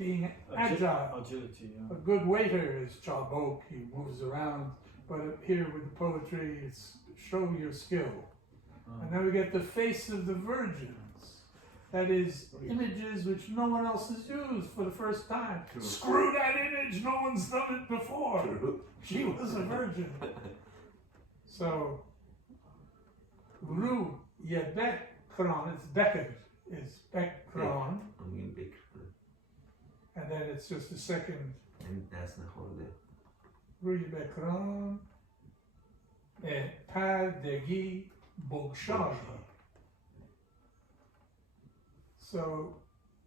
being agile. Agility, yeah. A good waiter is chabok, he moves around. But here with the poetry, it's show your skill. And then we get the face of the virgins. That is, images which no one else has used for the first time. True. Screw that image, no one's done it before. True. She was a virgin. So, Ru Yebekron, it's Becker, is Bekron. I mean, big. And then it's just a second. And that's not holy. Ru Yebekron, Padegi Bogshaji. So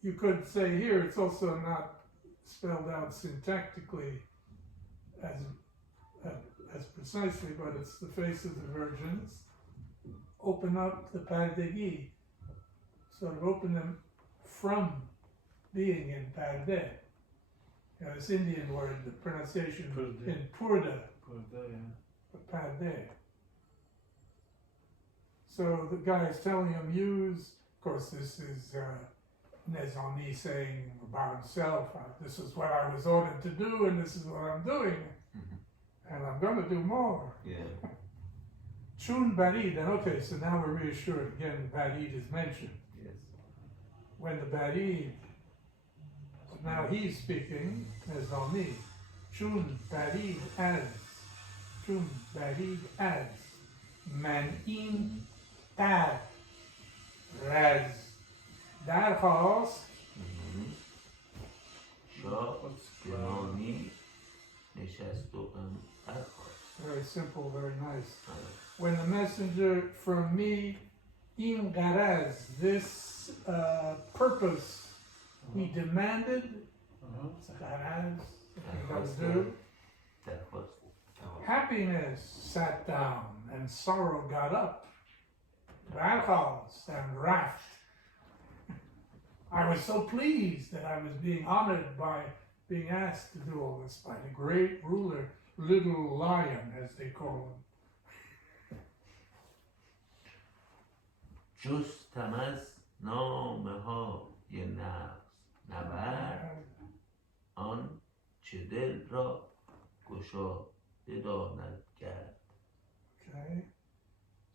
you could say here it's also not spelled out syntactically as precisely, but it's the face of the virgins. Open up the Pardegi, sort of open them from being in Parde. You know, this Indian word, the pronunciation in Purda, Parde. So the guy is telling him, use. Of course, this is Nezami saying about himself, this is what I was ordered to do, and this is what I'm doing, and I'm going to do more. Yeah. Chun Barid, and okay, so now we're reassured. Again, the Barid is mentioned. Yes. When the Barid, now he's speaking, Nezami. Chun Barid adds, Man in Tad. Raz درخواست شاه گرانی نشست و درخواست. Very simple, very nice. When the messenger from me in Garaz, this purpose he demanded, Garaz, happiness sat down and sorrow got up. Darkhas and wrath. I was so pleased that I was being honored by being asked to do all this by the great ruler, Little Lion, as they call him. جستم از نامه های نبرد آن چه دل را گشاده داند کرد. Okay.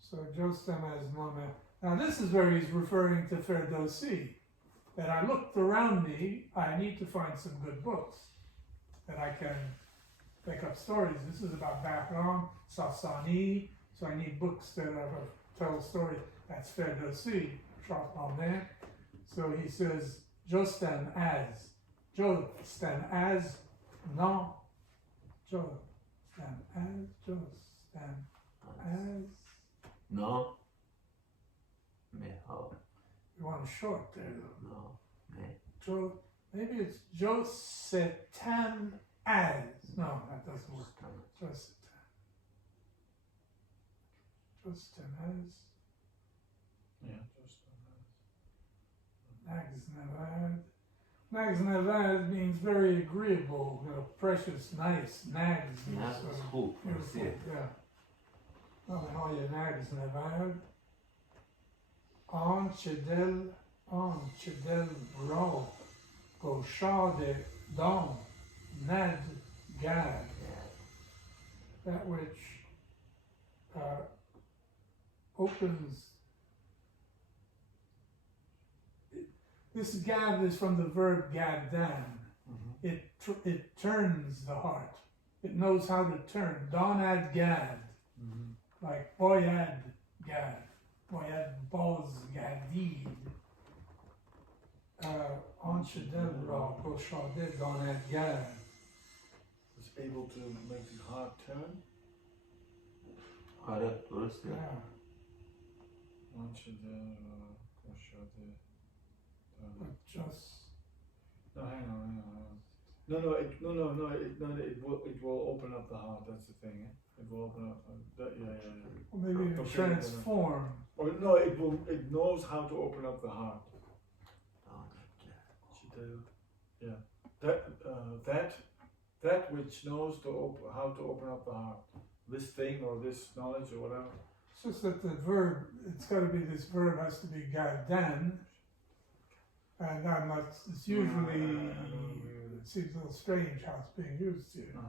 So Jostam as Nome. Now this is where he's referring to Ferdowsi. That I looked around me, I need to find some good books that I can pick up stories. This is about Bahram, Sasani, so I need books that tell stories. That's Ferdowsi, Charles. So he says, Jostam as, no, Jostam as, No, meho. You want a short there though. No, me. Maybe it's Josetan as. No, that doesn't work. Josetan. Josetan as. Yeah, Josetan Nagsnavad. Nagsnavad means very agreeable, you know, precious, nice. Nags Nags is goed, beautiful. Yeah. Dan haal je Nagsnavad. Anchedel Ro Goshade Dom Nad Gad. That which opens. This Gad is from the verb Gadan. It turns the heart. It knows how to turn. Donad Gad. Like Boyad Gad. Boyad Boz Gadid. Anshadel Ra Goshade Donad Gad. It's able to make the heart turn. آره درسته. Yeah. Anshadel Ra Goshade. But just. No, hang on. No. It will open up the heart. That's the thing. It will open up. Or maybe even transform. Or no, it knows how to open up the heart. Yeah. That which knows how to open up the heart. This thing or this knowledge or whatever. It's just that the verb, it's got to be, this verb has to be gadan. And I'm not, it's usually seems a little strange how it's being used here. No.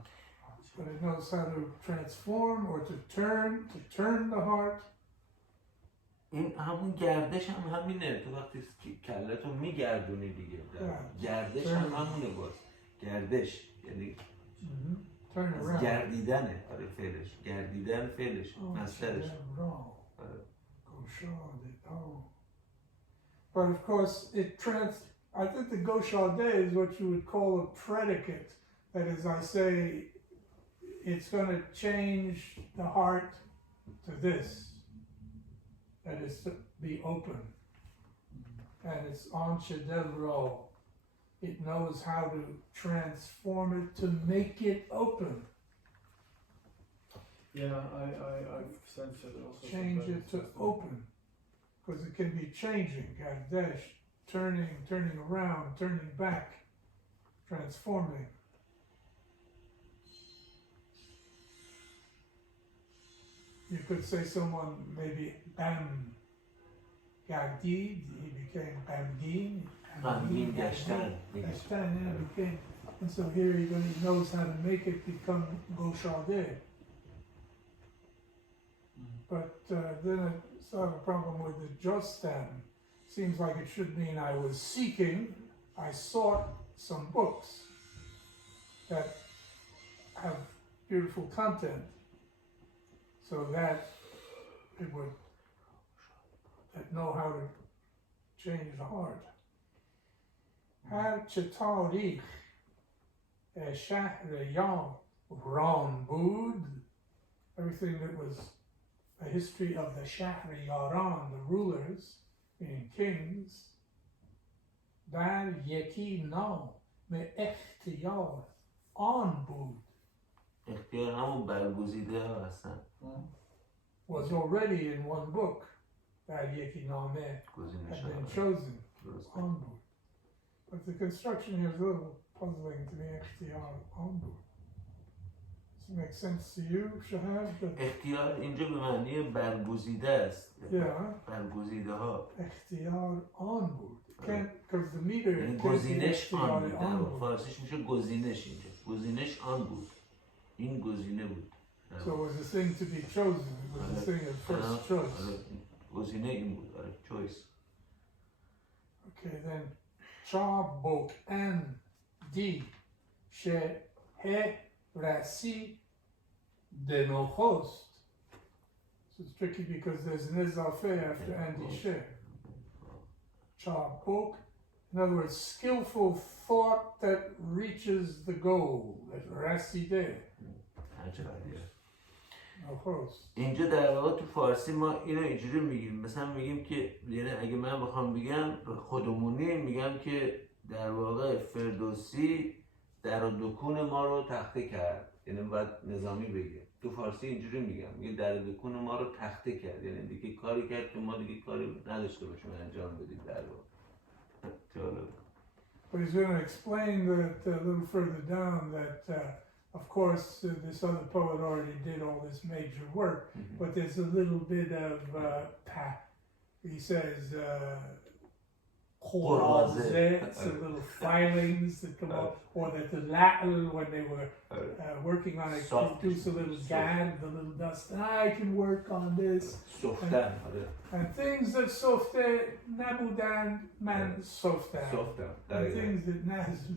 But it knows how to transform or to turn the heart. این همون گردش هم همینه، تو وقتی کلتو میگردونی دیگه، گردش هم همونه باز، گردش یعنی Turn around. گردیدنه، آره فعلش، گردیدن فعلش، مصدرش. But of course, I think the goshade is what you would call a predicate. That is, I say, it's going to change the heart to this. That is to be open. And it's anchedevro. It knows how to transform it to make it open. Yeah, I've sensed it also. Change it to open. Because it can be changing, gardesh, turning around, turning back, transforming. You could say someone maybe bam gardid, he became bamgin. Bamgin gashtan. Became, and so here he knows how to make it become goshadeh. But then I saw a problem with the jostan. Seems like it should mean I sought some books that have beautiful content, so that it would know how to change the heart. Har chetarich shahrayan ran bud, everything that was a history of the Shahriyaran, the rulers, meaning kings, dar yeki nam me ikhtiyar an bud. اختیار همون برگزیده ها هستن. Was already in one book. Dar yeki name had been chosen an bud. But the construction here is a little puzzling to me, ikhtiyar an bud. Does it make sense to you, Shahab? اختیار اینجا به معنی برگزیده است. برگزیده ها. اختیار آن بود. Because the meter یعنی گزینش آن بود. در فارسیش میشه گزینش اینجا. گزینش آن بود. این گزینه بود. So it was a thing to be chosen. It was a thing of first choice. گزینه این بود. Choice. Okay, then Chabok and D she he rasi denochost. So it's tricky because there's an izafe after Andy she. Chabok. In other words, skillful thought that reaches the goal. That rasi de. اینجا در واقع تو فارسی ما اینو اینجوری میگیم، مثلا میگیم که یعنی اگه من بخوام بگم خودمونی میگم که در واقع فردوسی در و دکون ما رو تخته کرد، یعنی باید نظامی بگه. تو فارسی اینجوری میگم در دکون ما رو تخته کرد، یعنی دیگه کاری کرد که ما دیگه کاری نداشته باشیم انجام بدیم در واقع. جالب. But he's going to explain that a little further down that of course, this other poet already did all this major work, but there's a little bit of, he says, some little filings that come up, or that the Latin, when they were working on it, produce a little gag, the little dust, I can work on this. And things that softe nabudan man softe. And things that nazm.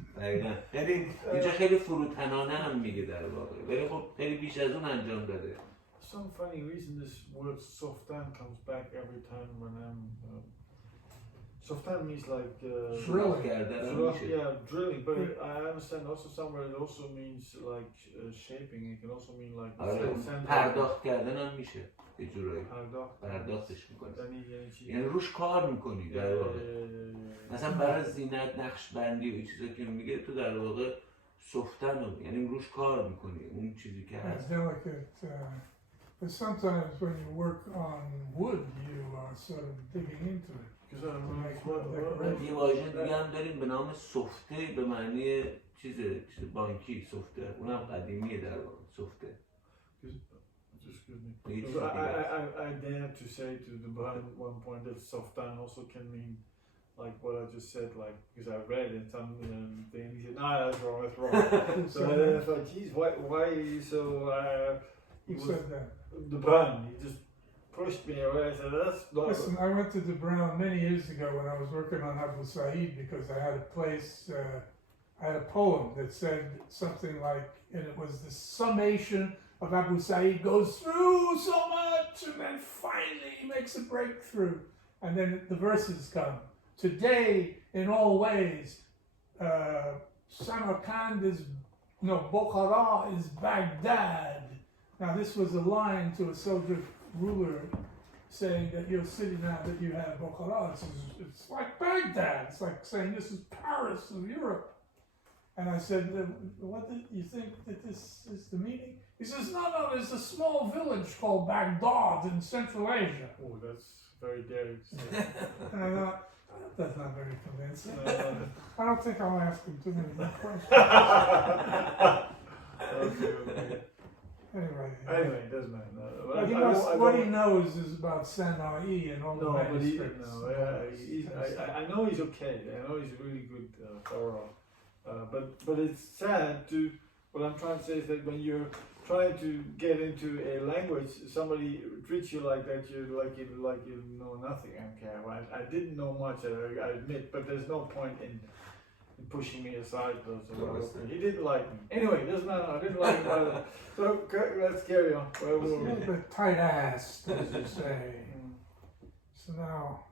یعنی اینجا خیلی فروتنانه هم میگه در واقع، ولی خب خیلی بیش از اون انجام داده. Some funny reason this word softan comes back every time when I'm softan means like drilling. Yeah, drilling. But I understand also somewhere it also means like shaping. It can also mean like پرداخت کردن هم میشه. یه جورایی پرداختش میکنی. یعنی روش کار میکنی در واقع. مثلا برای زینت نقش بندی و این چیزا که میگه تو در واقع سفتن رو یعنی روش کار میکنی اون چیزی که هست. Delicate. But sometimes when you work on wood, you are sort of digging into it. یه واژه دیگه هم داریم به نام سفته به معنی چیز بانکی سفته. اونم قدیمیه در واقع سفته. I dare to say to the Brian at one point that softan also can mean like what I just said, like because I read it some thing. He said, No, that's wrong. That's wrong. So then I thought, geez, why are you so? Who said that? De Bruin. He just pushed me away. I said, that's not. Listen, I went to De Bruin many years ago when I was working on Abu Said because I had a place. I had a poem that said something like, and it was the summation of Abu Said goes through so much, and then finally he makes a breakthrough, and then the verses come. Today, in all ways, Samarkand is, Bukhara is Baghdad. Now this was a line to a Seljuk ruler saying that your city now that you have Bukhara, it's like Baghdad. It's like saying this is Paris of Europe. And I said, what did you think that this is the meaning? He says, no, there's a small village called Baghdad in Central Asia. Oh, that's very daring. And I thought, that's not very convincing. I don't think I'll ask him too many more questions. Okay. Anyway, it doesn't matter. What he knows is about Sanai and all the manuscripts. I know he's okay. I know he's really good, thorough. But it's sad to. What I'm trying to say is that when you're trying to get into a language, somebody treats you like that. You know nothing. Okay, well, I didn't know much. I admit, but there's no point in pushing me aside. He didn't like me. Anyway, it doesn't matter. I didn't like him either. So let's carry on. A little bit tight-assed, as you say. So now.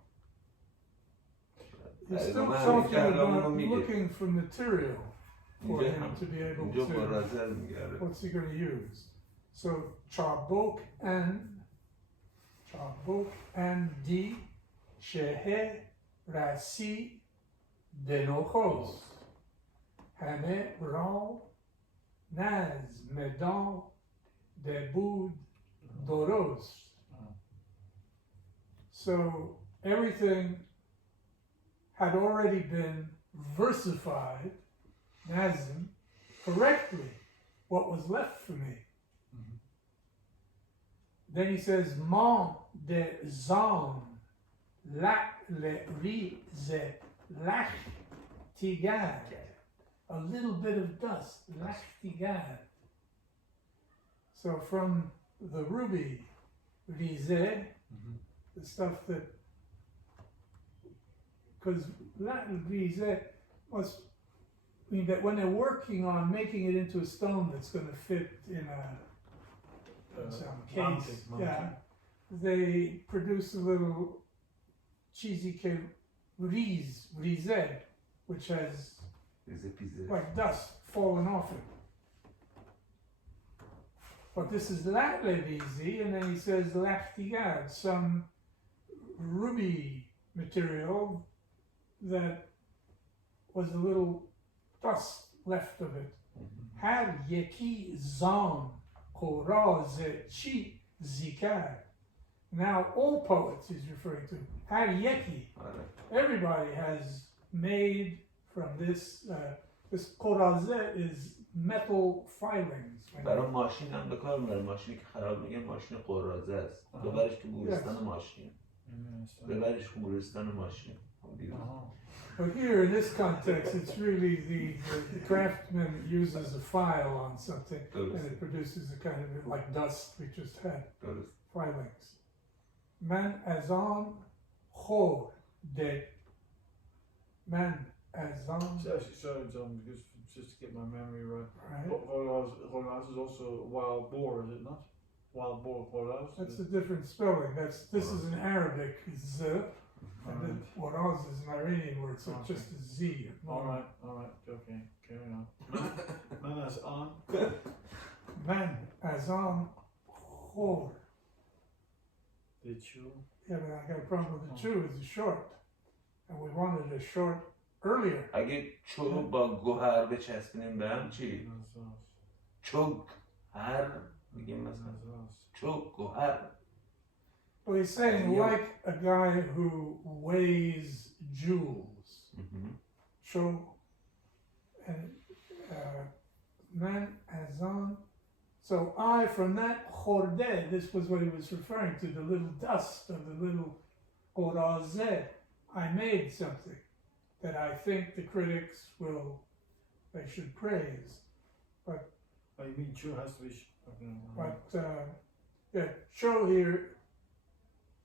You're still talking about looking for material for him to be able to. What's he going to use? So Chabok and di shehe rasi denochos hame ran naz medan debud doros. So everything had already been versified, Nazim, correctly, what was left for me. Mm-hmm. Then he says, Man de zan la le ri ze lach tigad. A little bit of dust, lach tigad. So from the ruby, rize, the stuff that, because Latin rize must mean that when they're working on making it into a stone that's going to fit in some case, they produce a little cheesy riz, which has like dust falling off it. But this is latle rizi, and then he says lachtigad, some ruby material that was a little dust left of it. Har yeki zan koraz chi zikar. Now all poets he's referring to. Har yeki. Everybody has made from this. This korazet is metal filings. برای ماشین هم بکار میبره. ماشینی که خراب میگه ماشین قرازه است. ببرش تو گورستان ماشین. ببرش تو گورستان ماشین. But here in this context, it's really the craftsman uses a file on something and it produces a kind of like dust we just had. Filings. Man azan khor de. Man azan. Sorry, John, because just to get my memory right. Horaz is also wild boar, is it not? Wild boar horaz. That's a different spelling. This is an Arabic z. And then Horaz is an Iranian word, so it's just a Z. Alright, okay, carry on. Man as on. Man as on khor. The chew? Yeah, but I got a problem with the chew, it's short. And we wanted a short earlier. اگه چو با گوهر بچسبونیم به هم چی؟ چو هر میگیم مثلا چو گوهر. Well, he's saying like a guy who weighs jewels. Cho and man azan. So I, from that khorde, this was what he was referring to, the little dust of the little qorazeh, I made something that I think the critics will they should praise. Oh, you mean Chu has to be? Okay. But yeah, show here.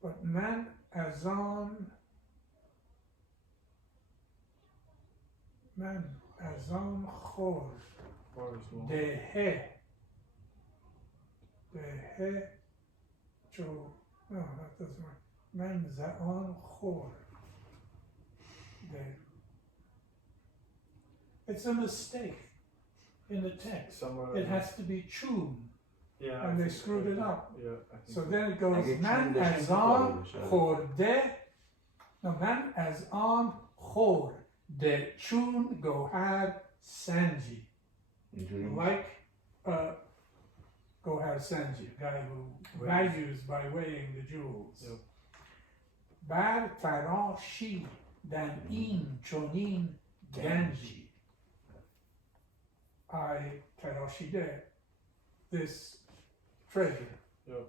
But man azon chor Forest law. dehe cho. No, that doesn't work. Man zon chor de. It's a mistake in the text. Somewhere. It has to be chum, Yeah. I and they think- screwed it up. Yeah, I think. So then it goes Like a man chum as de on chum chor de. No, man as on chor de chun gohad sanji. اینجوری میشه. Like gohad sanji, a guy who values by weighing the jewels. Yep. Bar tarashi dan in chonin ganji. I tarashi de. This treasure. Yep.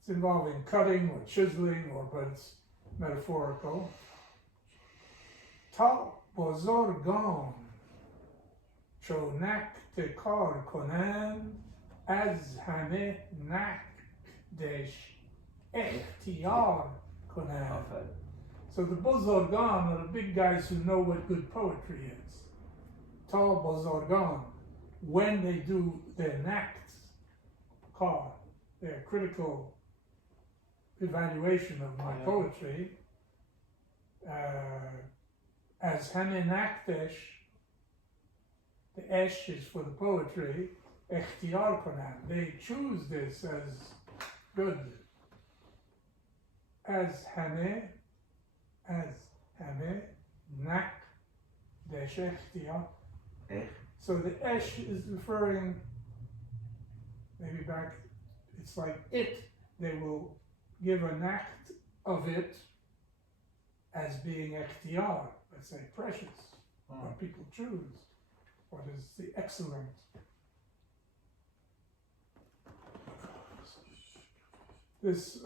It's involving cutting or chiseling, but it's metaphorical. Ta bozorgan chonak tekar konan az hame nak desh ehtiyar konan. آفرین. So the bozorgan are the big guys who know what good poetry is. Ta bozorgan, when they do their nakt card, their critical evaluation of my poetry, as Haminakdesh, the esh is for the poetry, Echtiyar Konan, they choose this as good. As Hame Nakdesh Echtiyar. Ech. So the esh is referring, maybe back, it's like it, they will give an act of it as being ekhtiyar, let's say precious, what people choose, what is the excellent. This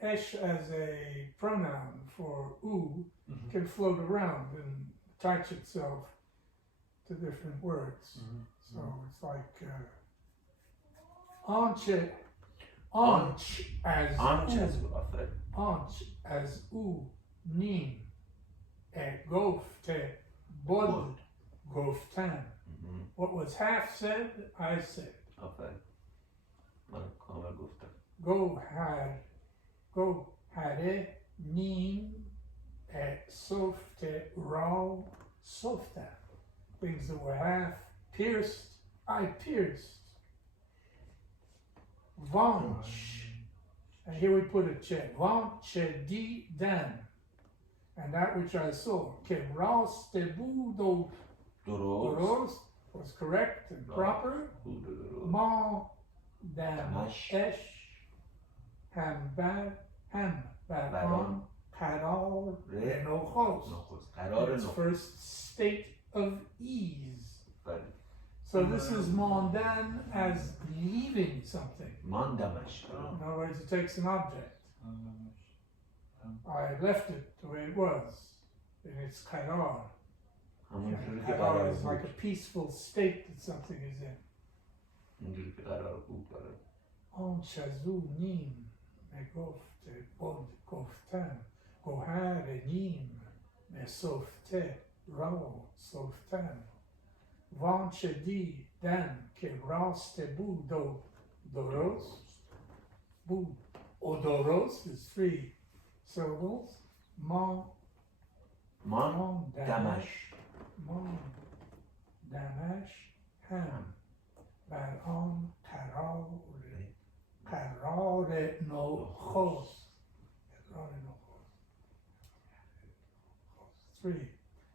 esh as a pronoun for u can float around and attach itself to different words. So it's like anch as آنچ u, از آفرین. anch as u, nim, gofte, bod, goftan. What was half said, I said. آفرین. من کامل گفتم. Go hare, nim, softe, raw, softa. Things that were half pierced, I pierced. Vanch, and here we put a check. Vanch di dan, and that which I saw. Kemras tebudo درست. doros was correct and proper. بود درست. Ma dan Damash. esh ham Baron. on karal Re. nochos. نخست. قرار Its نخست. first state of ease. آفرین. So this is mondan as leaving something. ماندمش. In other words, it takes an object. I left it the way it was in its karar. همونجوری که Karar قرار is like بود. a peaceful state that something is in. اونجوری که قرار بود داره. On shazu nim megofte bod goftan gohare nim mesofte rao softan vanche di dan ke raste budo doros bud odoros is 3 syllables mon مان دمش. mon damash ham bar on قرار نخست 3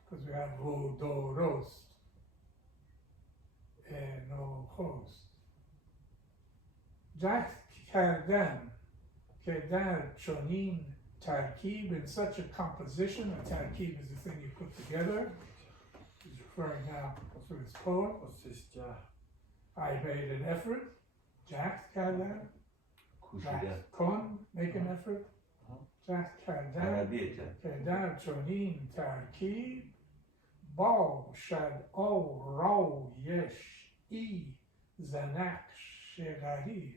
because we have ودرست نخست جهد کردن که در چنین ترکیب in such a composition, a tarkib is the thing you put together. He's referring now to his poem. What's this? Yeah. I made an effort. جهد کردن. کوشیدن. کن make an effort. جهد کردن عربیه جد. که در چنین ترکیب Bal shad o ro yesh I zanak shegari.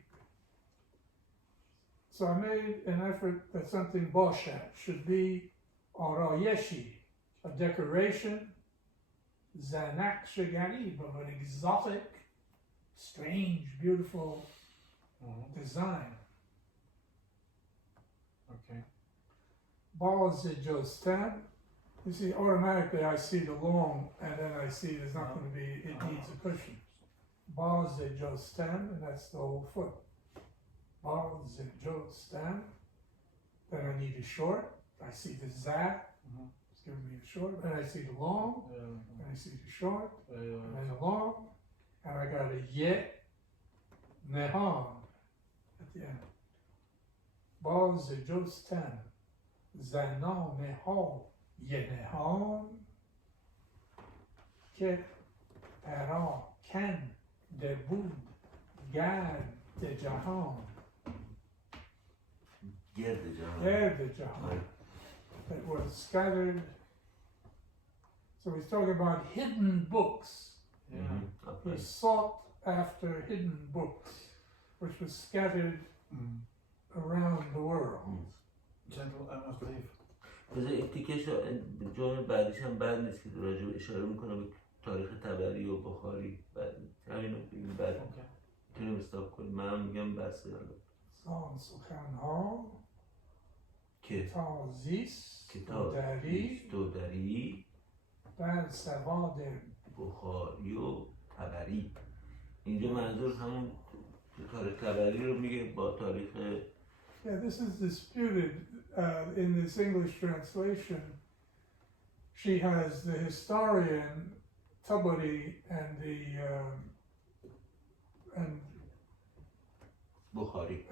So I made an effort that something boshat should be oro yeshi, a decoration, zanak shegari, of an exotic, strange, beautiful design. Okay. Bal zijostan. You see, automatically I see the long, and then I see there's not going to be, it needs a cushion. Bal zijostan, and that's the whole foot. Bal zijostan. Then I need a short. I see the za, it's giving me a short. Then I see the long, and I see the short, and then the long, and I got a ye, nehan at the end. Bal zijostan. Zanon neho. Yenehon Ke Para Ken Debud Gad de Jahan. گرد جهان. Gad de Jahan. It was scattered. So he's talking about hidden books. He sought after hidden books, which was scattered around the world. Gentle, I must leave. بذار این تیکش رو جمله بعدیش هم بد نیست که راجع به اشاره میکنه به تاریخ تبری و بخاری بعد همین رو بگیم بعد میتونیم استاپ کنیم من میگم بسه زان سخنها که تازیست دودری در سواد بخاری و تبری اینجا منظور همون تاریخ تبری رو میگه با تاریخ Yeah, this is disputed in this English translation. She has the historian Tabari and the Bukhari,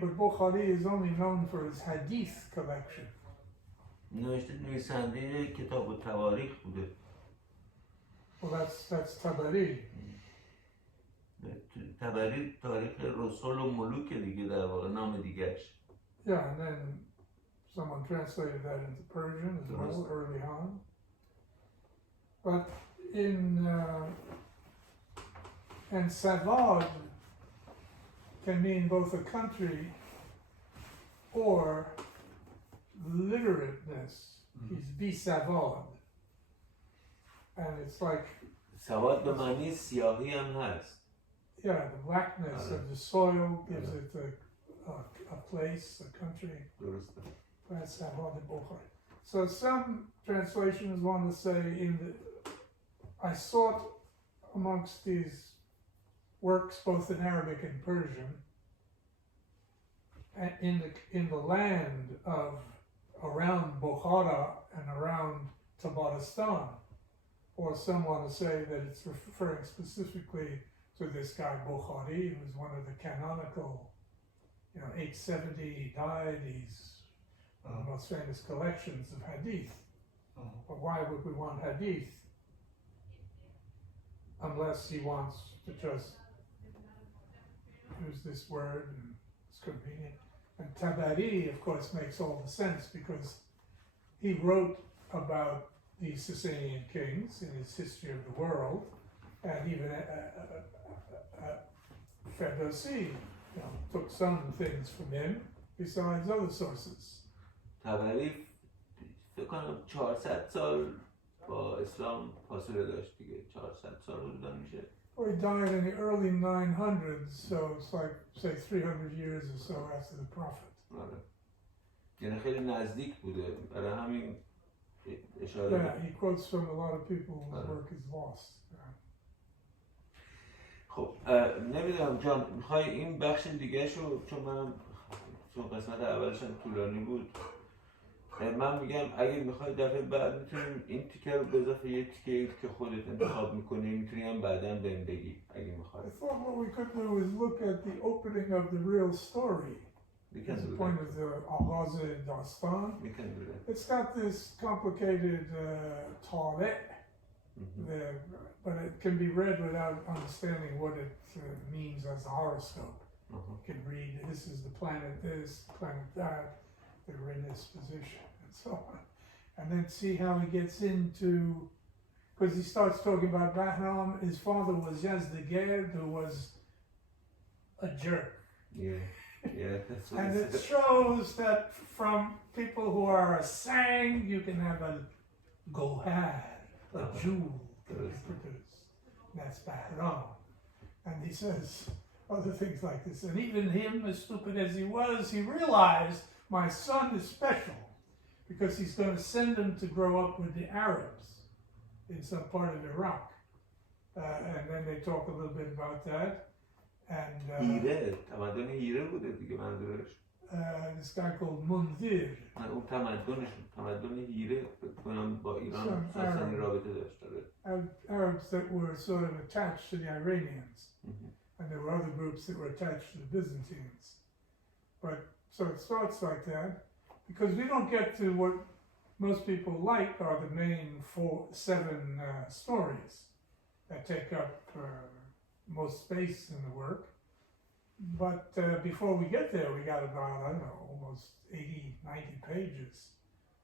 but Bukhari is only known for his hadith collection. نویسنده کتاب و تواریخ بوده. Well, that's Tabari. تبری تاریخ رسول و ملوک دیگه در واقع نام دیگرش. Yeah, and then someone translated that into Persian as well early on. But and Savad can mean both a country or literateness. He's Bisavad. And it's like سواد به معنی سیاهی هم هست. Yeah, the blackness of the soil gives it a place, a country. That's Savad Bukhari. So some translations want to say I sought amongst these works both in Arabic and Persian in the land of around Bukhara and around Tabaristan. Or some want to say that it's referring specifically to this guy Bukhari, who was one of the canonical, 870 he died, he's one of the most famous collections of hadith. But why would we want hadith? Unless he wants to just use this word and it's convenient. And Tabari, of course, makes all the sense because he wrote about the Sasanian kings in his History of the World, and even Ferdowsi took some things from him besides other sources. تبری فکر کنم 400 سال با اسلام فاصله داشت دیگه 400 سال حدودا میشه. Well, he died in the early 900s, so it's like, say, 300 years or so after the Prophet. آره. یعنی خیلی نزدیک بوده. برای همین اشاره Yeah, he quotes from a lot of people whose work is lost. خب نمیدونم جان میخوای این بخش دیگه شو چون قسمت اولش هم طولانی بود من میگم اگه میخوای دفعه بعد میتونیم این تیکه رو به اضافه یه تیکه که خودت انتخاب میکنی میتونی هم بعداً بهم بگی اگه میخوای. I thought what we could do is look at the opening of the real story. As the point of the Al-Dastan. We can do that. It's got this complicated toilet there, but it can be read without understanding what it means as a horoscope. You can read, this is the planet this, planet that, they're in this position, and so on. And then see how he gets into because he starts talking about Bahram. His father was Yazdegerd, who was a jerk. Yeah, yeah. That's what And he it said. shows that from people who are a sang, you can have a gohad, a jewel to be produced. That's Bahram. And he says other things like this. And even him, as stupid as he was, he realized my son is special because he's going to send him to grow up with the Arabs in some part of Iraq. And then they talk a little bit about that. And هیره، تمدن هیره بوده دیگه منظورش. this guy called Mundir. من اون تمدن هیره فکر کنم با ایران اساساً رابطه داشت داره. Arabs that were sort of attached to the Iranians. And there were other groups that were attached to the Byzantines. But so it starts like that because we don't get to what most people like are the main 7 stories that take up most space in the work. But before we get there, we got about, I don't know, almost 80, 90 pages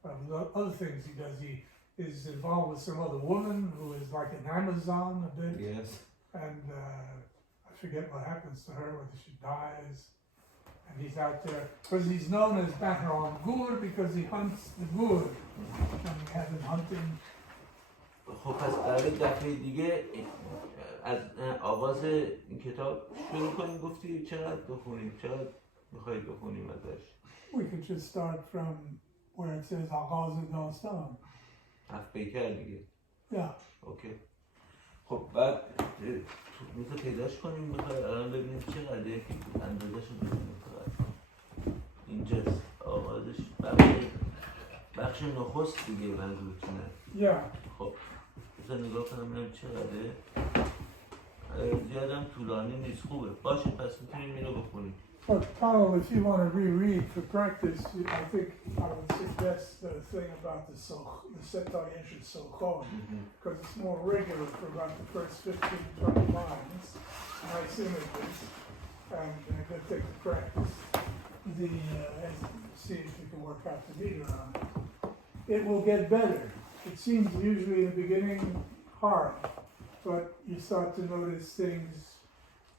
of the other things he does. He is involved with some other woman who is like an Amazon a bit. Yes. And I forget what happens to her, whether she dies. And he's out there, because he's known as Bahram Gur because he hunts the gur. And he had him hunting. خب پس برای دفعه دیگه از آغاز این کتاب شروع کنیم. گفتی چقدر بخونیم؟ چقدر میخوایی بخونیم ازش؟ We could just start from where it says آغاز داستان. 7 پیکر دیگه. Yeah. اوکی. خب بعد میخوای پیداش کنیم، میخوای الان ببینیم چقدره که اندازه شو ببینیم فقط. اینجاست آغازش بخش نخست دیگه منظورتونه. Yeah. خب بذار نگاه کنم ببینم چقدره. زیادم طولانی نیست، خوبه. باشه پس میتونیم اینو بخونیم. But Paul, if you want to reread for practice, I think I would suggest the thing about the Setay Yeshu Sochon, because it's more regular for about the first 15, 20 lines, nice images, and good thing to practice. See if you can work out the meter on it. It will get better. It seems usually in the beginning hard, but you start to notice things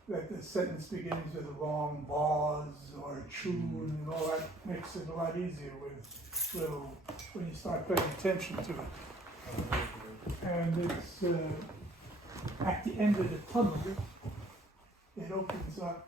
that the sentence begins with a long pause or a tune, and all that makes it a lot easier when you start paying attention to it. And it's at the end of the tunnel, it opens up